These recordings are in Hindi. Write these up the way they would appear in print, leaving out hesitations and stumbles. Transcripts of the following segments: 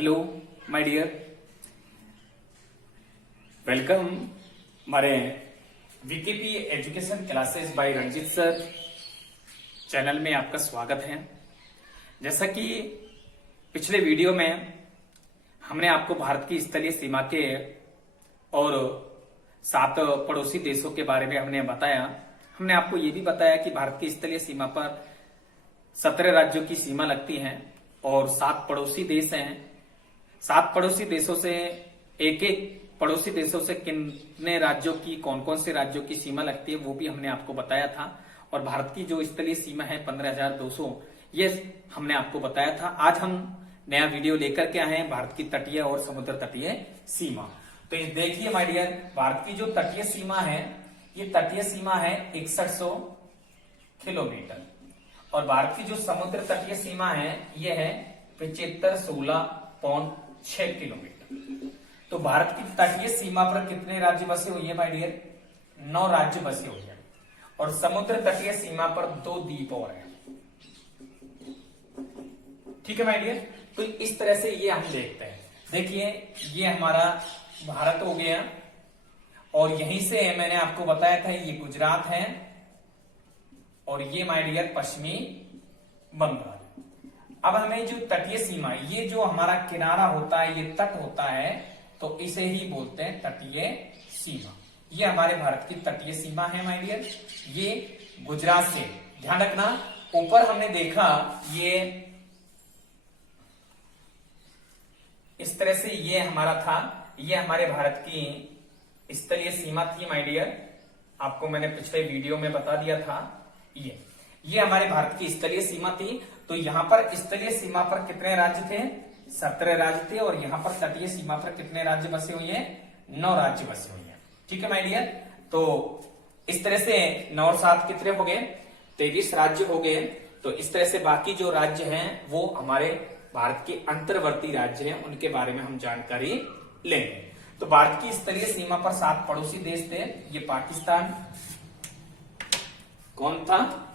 हेलो माय डियर, वेलकम हमारे VKP education classes by Ranjit sir channel में आपका स्वागत है। जैसा कि पिछले वीडियो में हमने आपको भारत की स्थलीय सीमा के और 7 पड़ोसी देशों के बारे में हमने बताया। हमने आपको ये भी बताया कि भारत की स्थलीय सीमा पर 17 राज्यों की सीमा लगती है और 7 पड़ोसी देश हैं। 7 पड़ोसी देशों से एक पड़ोसी देशों से कितने राज्यों की कौन कौन से राज्यों की सीमा लगती है वो भी हमने आपको बताया था। और भारत की जो स्थलीय सीमा है 15,200 ये हमने आपको बताया था। आज हम नया वीडियो लेकर के आए हैं भारत की तटीय और समुद्र तटीय सीमा। तो ये देखिए माय डियर, भारत की जो तटीय सीमा है ये तटीय सीमा है 6100 किलोमीटर और भारत की जो समुद्र तटीय सीमा है ये है 7516.6 किलोमीटर। तो भारत की तटीय सीमा पर कितने राज्य बसे हुए हैं माय डियर? 9 राज्य बसे हुए हैं और समुद्र तटीय सीमा पर 2 द्वीप और हैं। ठीक है माय डियर, तो इस तरह से ये हम देखते हैं। देखिए ये हमारा भारत हो गया और यहीं से मैंने आपको बताया था ये गुजरात है और ये माय डियर पश्चिमी बंगाल। अब हमें जो तटीय सीमा, ये जो हमारा किनारा होता है, ये तट होता है, तो इसे ही बोलते हैं तटीय सीमा। ये हमारे भारत की तटीय सीमा है माय डियर। ये गुजरात से, ध्यान रखना, ऊपर हमने देखा ये इस तरह से ये हमारा था, ये हमारे भारत की स्थलीय सीमा थी माय डियर। आपको मैंने पिछले वीडियो में बता दिया था। ये हमारे भारत की स्थलीय सीमा थी। तो यहां पर स्थलीय सीमा पर कितने राज्य थे? 17 राज्य थे और यहां पर तटीय सीमा पर कितने राज्य बसे हुए हैं? 9 राज्य बसे हुए हैं। ठीक है माय डियर, तो इस तरह से 9 और 7 कितने हो गए? 23 राज्य हो गए। तो इस तरह से बाकी जो राज्य हैं वो हमारे भारत के अंतर्वर्ती राज्य हैं, उनके बारे में हम जानकारी लेंगे। तो भारत की स्थलीय सीमा पर 7 पड़ोसी देश थे। ये पाकिस्तान, कौन था?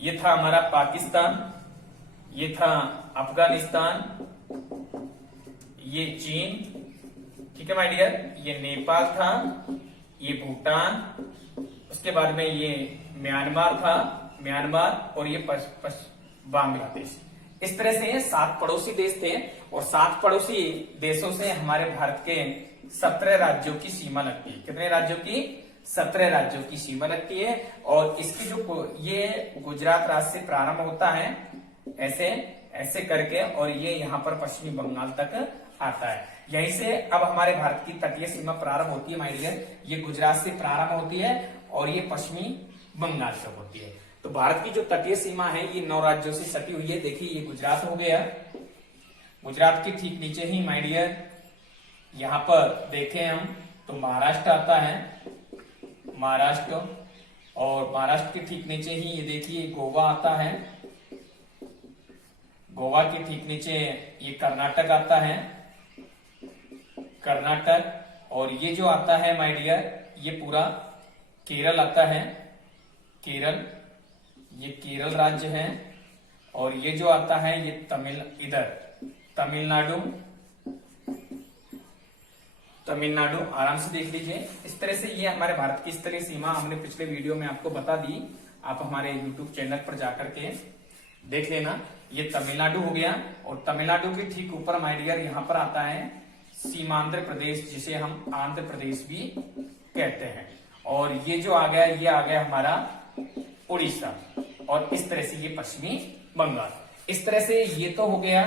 ये था हमारा पाकिस्तान, ये था अफगानिस्तान, ये चीन, ठीक है माय डियर, ये नेपाल था, ये भूटान, उसके बाद में ये म्यांमार था, म्यांमार, और ये बांग्लादेश। इस तरह से 7 पड़ोसी देश थे और 7 पड़ोसी देशों से हमारे भारत के 17 राज्यों की सीमा लगती है। कितने राज्यों की? 17 राज्यों की सीमा लगती है। और इसकी जो ये गुजरात राज्य से प्रारंभ होता है ऐसे ऐसे करके और ये यहाँ पर पश्चिमी बंगाल तक आता है। यहीं से अब हमारे भारत की तटीय सीमा प्रारंभ होती है माय डियर। ये गुजरात से प्रारंभ होती है और ये पश्चिमी बंगाल तक होती है। तो भारत की जो तटीय सीमा है ये 9 राज्यों से सटी हुई है। देखिए ये गुजरात हो गया, गुजरात के ठीक नीचे ही माय डियर यहाँ पर देखें हम तो महाराष्ट्र आता है, महाराष्ट्र, और महाराष्ट्र के ठीक नीचे ही ये देखिए गोवा आता है, गोवा के ठीक नीचे ये कर्नाटक आता है, कर्नाटक, और ये जो आता है माय डियर ये पूरा केरल आता है, केरल, ये केरल राज्य है, और ये जो आता है ये तमिलनाडु, तमिलनाडु, आराम से देख लीजिए। इस तरह से ये हमारे भारत की स्थलीय सीमा हमने पिछले वीडियो में आपको बता दी। आप हमारे YouTube चैनल पर जाकर के देख लेना। ये तमिलनाडु हो गया और तमिलनाडु के ठीक ऊपर माय डियर यहाँ पर आता है सीमांध्र प्रदेश, जिसे हम आंध्र प्रदेश भी कहते हैं। और ये जो आ गया ये आ गया हमारा उड़ीसा, और इस तरह से ये पश्चिमी बंगाल। इस तरह से ये तो हो गया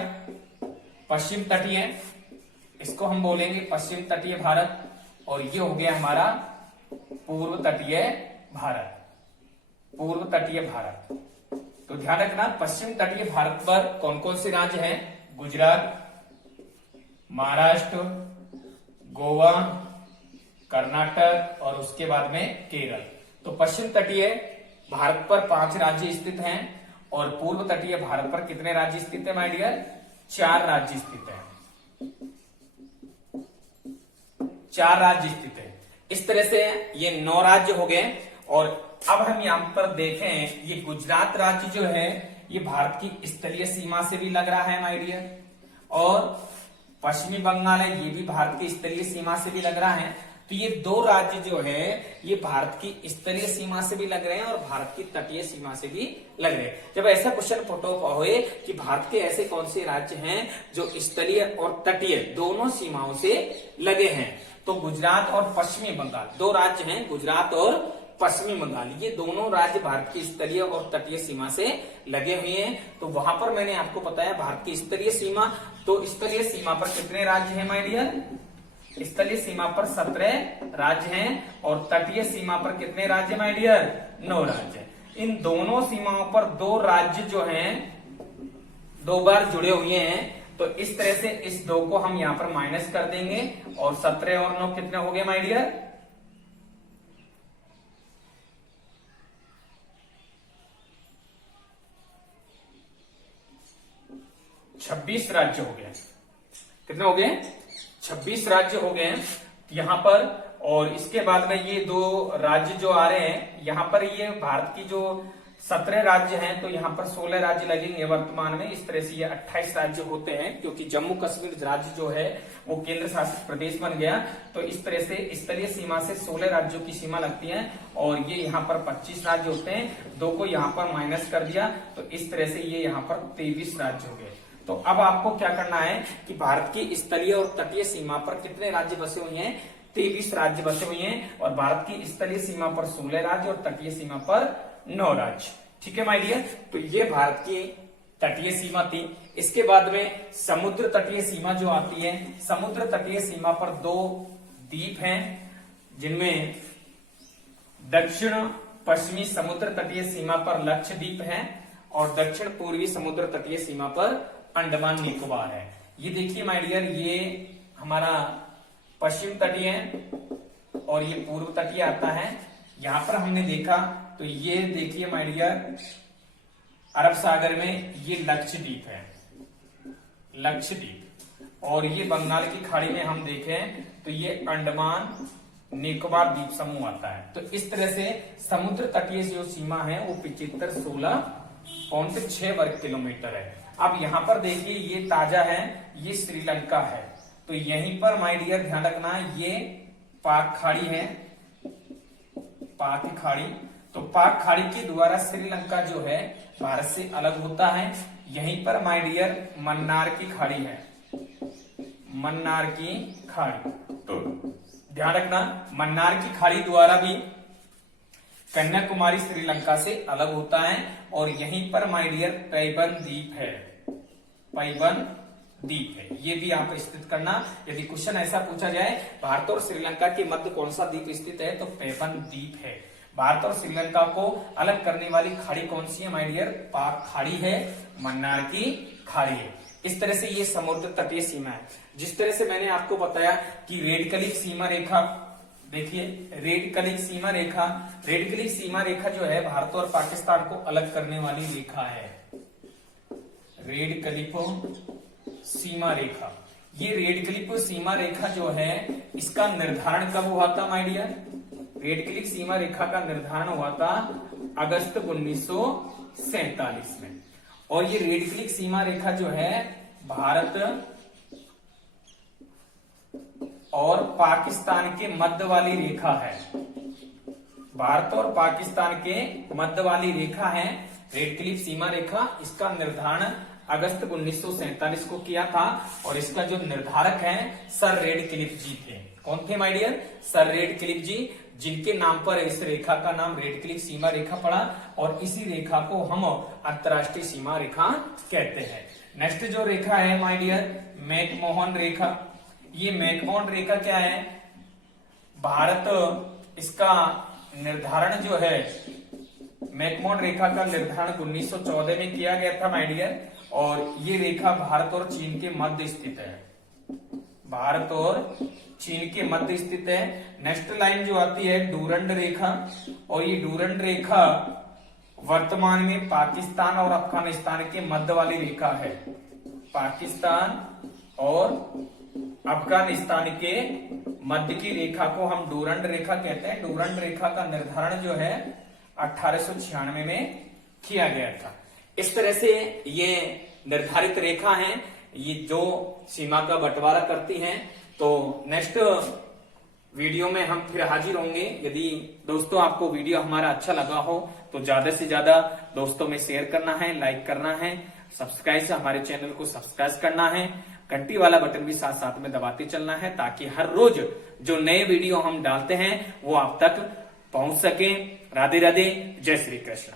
पश्चिम तटीय, इसको हम बोलेंगे पश्चिम तटीय भारत, और ये हो गया हमारा पूर्व तटीय भारत, पूर्व तटीय भारत। तो ध्यान रखना, पश्चिम तटीय भारत पर कौन कौन से राज्य हैं? गुजरात, महाराष्ट्र, गोवा, कर्नाटक और उसके बाद में केरल। तो पश्चिम तटीय भारत पर 5 राज्य स्थित हैं और पूर्व तटीय भारत पर कितने राज्य स्थित है माय डियर? 4 राज्य स्थित है, 4 राज्य स्थित है। इस तरह से ये 9 राज्य हो गए। और अब हम यहां पर देखें ये गुजरात राज्य जो है ये भारत की स्थलीय सीमा से भी लग रहा है माय डियर, और पश्चिमी बंगाल है, ये भी भारत की स्तरीय सीमा से भी लग रहा है। तो ये दो राज्य जो है ये भारत की स्तरीय सीमा से भी लग रहे हैं और भारत की तटीय सीमा से भी लग रहे हैं। जब ऐसा क्वेश्चन पुट होए कि भारत के ऐसे कौन से राज्य हैं जो स्तरीय और तटीय दोनों सीमाओं से लगे हैं, तो गुजरात और पश्चिमी बंगाल दो राज्य हैं, गुजरात और पश्चिमी बंगाल, ये दोनों राज्य भारत की स्तरीय और तटीय सीमा से लगे हुए हैं। तो वहां पर मैंने आपको बताया भारत की स्तरीय सीमा, तो स्तरीय सीमा पर कितने राज्य हैं माय डियर? स्तरीय सीमा पर 17 राज्य हैं और तटीय सीमा पर कितने राज्य माय डियर? 9 राज्य। इन दोनों सीमाओं पर दो राज्य जो हैं दो बार जुड़े हुए हैं, तो इस तरह से इस 2 को हम यहां पर माइनस कर देंगे और 17 और 9 कितने हो गए माय डियर? 26 राज्य हो गए। कितने हो गए? 26 राज्य हो गए यहां पर। और इसके बाद में ये दो राज्य जो आ रहे हैं यहां पर, ये भारत की जो 17 राज्य हैं, तो यहाँ पर 16 राज्य लगेंगे वर्तमान में। इस तरह से ये 28 राज्य होते हैं, क्योंकि जम्मू कश्मीर राज्य जो है वो केंद्र शासित प्रदेश बन गया। तो इस तरह से स्तरीय सीमा से 16 राज्यों की सीमा लगती है और ये यहाँ पर 25 राज्य होते हैं। 2 को यहाँ पर माइनस कर दिया, तो इस तरह से ये यहाँ पर 23 राज्य हो गए। तो अब आपको क्या करना है कि भारत की स्तरीय और तटीय सीमा पर कितने राज्य बसे हुए हैं? 23 राज्य बसे हुए हैं और भारत की स्तरीय सीमा पर 16 राज्य और तटीय सीमा पर 9 राज्य। ठीक है माय डियर, तो ये भारत की तटीय सीमा थी। इसके बाद में समुद्र तटीय सीमा जो आती है, समुद्र तटीय सीमा पर 2 द्वीप हैं, जिनमें दक्षिण पश्चिमी समुद्र तटीय सीमा पर लक्षद्वीप है और दक्षिण पूर्वी समुद्र तटीय सीमा पर अंडमान निकोबार है। ये देखिए माय डियर, ये हमारा पश्चिम तटीय है और ये पूर्व तटीय आता है। यहां पर हमने देखा तो ये देखिए माय डियर, अरब सागर में ये लक्षद्वीप है, लक्षद्वीप। और ये बंगाल की खाड़ी में हम देखें तो ये अंडमान निकोबार द्वीप समूह आता है। तो इस तरह से समुद्र तटीय जो सीमा है वो 75.16 वर्ग किलोमीटर है। अब यहाँ पर देखिए ये ताजा है, ये श्रीलंका है। तो यहीं पर माय डियर ध्यान रखना, ये पाक खाड़ी है, पाक खाड़ी। तो पाक खाड़ी के द्वारा श्रीलंका जो है भारत से अलग होता है। यहीं पर माय डियर मन्नार की खाड़ी है, मन्नार की खाड़ी। तो ध्यान रखना, मन्नार की खाड़ी द्वारा भी कन्याकुमारी श्रीलंका से अलग होता है। और यहीं पर माय डियर पैबन द्वीप है, पैबन द्वीप है, ये भी आप स्थित करना। यदि क्वेश्चन ऐसा पूछा जाए भारत और श्रीलंका के मध्य कौन सा द्वीप स्थित है, तो पैबन द्वीप है। भारत और श्रीलंका को अलग करने वाली खाड़ी कौन सी है माय डियर? पाक खाड़ी है, मन्नार की खाड़ी है। इस तरह से ये समुद्र तटीय सीमा है। जिस तरह से मैंने आपको बताया कि रेडकलिक सीमा रेखा, देखिए रेडकलिक सीमा रेखा, रेडकलिक सीमा रेखा जो है भारत और पाकिस्तान को अलग करने वाली रेखा है, रेडकलिक सीमा रेखा। ये रेडकलिक सीमा रेखा जो है इसका निर्धारण कब हुआ था माय डियर? रेडकलिक सीमा रेखा का निर्धारण हुआ था अगस्त 1947 में। और ये रेडकलिक सीमा रेखा जो है भारत और पाकिस्तान के मध्य वाली रेखा है, भारत और पाकिस्तान के मध्य वाली रेखा है रेडकलिक सीमा रेखा। इसका निर्धारण अगस्त 1947 को किया था और इसका जो निर्धारक है सर रेडक्लिफ जी थे। कौन थे माय डियर? सर रेडक्लिफ जी, जिनके नाम पर इस रेखा का नाम रेडक्लिफ सीमा रेखा पड़ा और इसी रेखा को हम अंतरराष्ट्रीय सीमा रेखा कहते हैं। नेक्स्ट जो रेखा है माय डियर, मैकमोहन रेखा। ये मैकमोहन रेखा क्या है? भारत, इसका निर्धारण जो है मैकमोहन रेखा का निर्धारण 1914 में किया गया था माय डियर। और ये रेखा भारत और चीन के मध्य स्थित है, भारत और चीन के मध्य स्थित है। नेक्स्ट लाइन जो आती है डूरंड रेखा, और ये डूरंड रेखा वर्तमान में पाकिस्तान और अफगानिस्तान के मध्य वाली रेखा है। पाकिस्तान और अफगानिस्तान के मध्य की रेखा को हम डूरंड रेखा कहते हैं। डूरंड रेखा का निर्धारण जो है 1896 में किया गया था। इस तरह से ये निर्धारित रेखा है। ये जो सीमा का बंटवारा करती हैं। तो नेक्स्ट वीडियो में हम फिर हाजिर होंगे। यदि दोस्तों आपको वीडियो हमारा अच्छा लगा हो तो ज्यादा से ज्यादा दोस्तों में शेयर करना है, लाइक करना है, सब्सक्राइब से हमारे चैनल को सब्सक्राइब करना है, घंटी वाला बटन भी साथ साथ में दबाते चलना है, ताकि हर रोज जो नए वीडियो हम डालते हैं वो आप तक पहुंच सके। राधे राधे, जय श्री कृष्ण।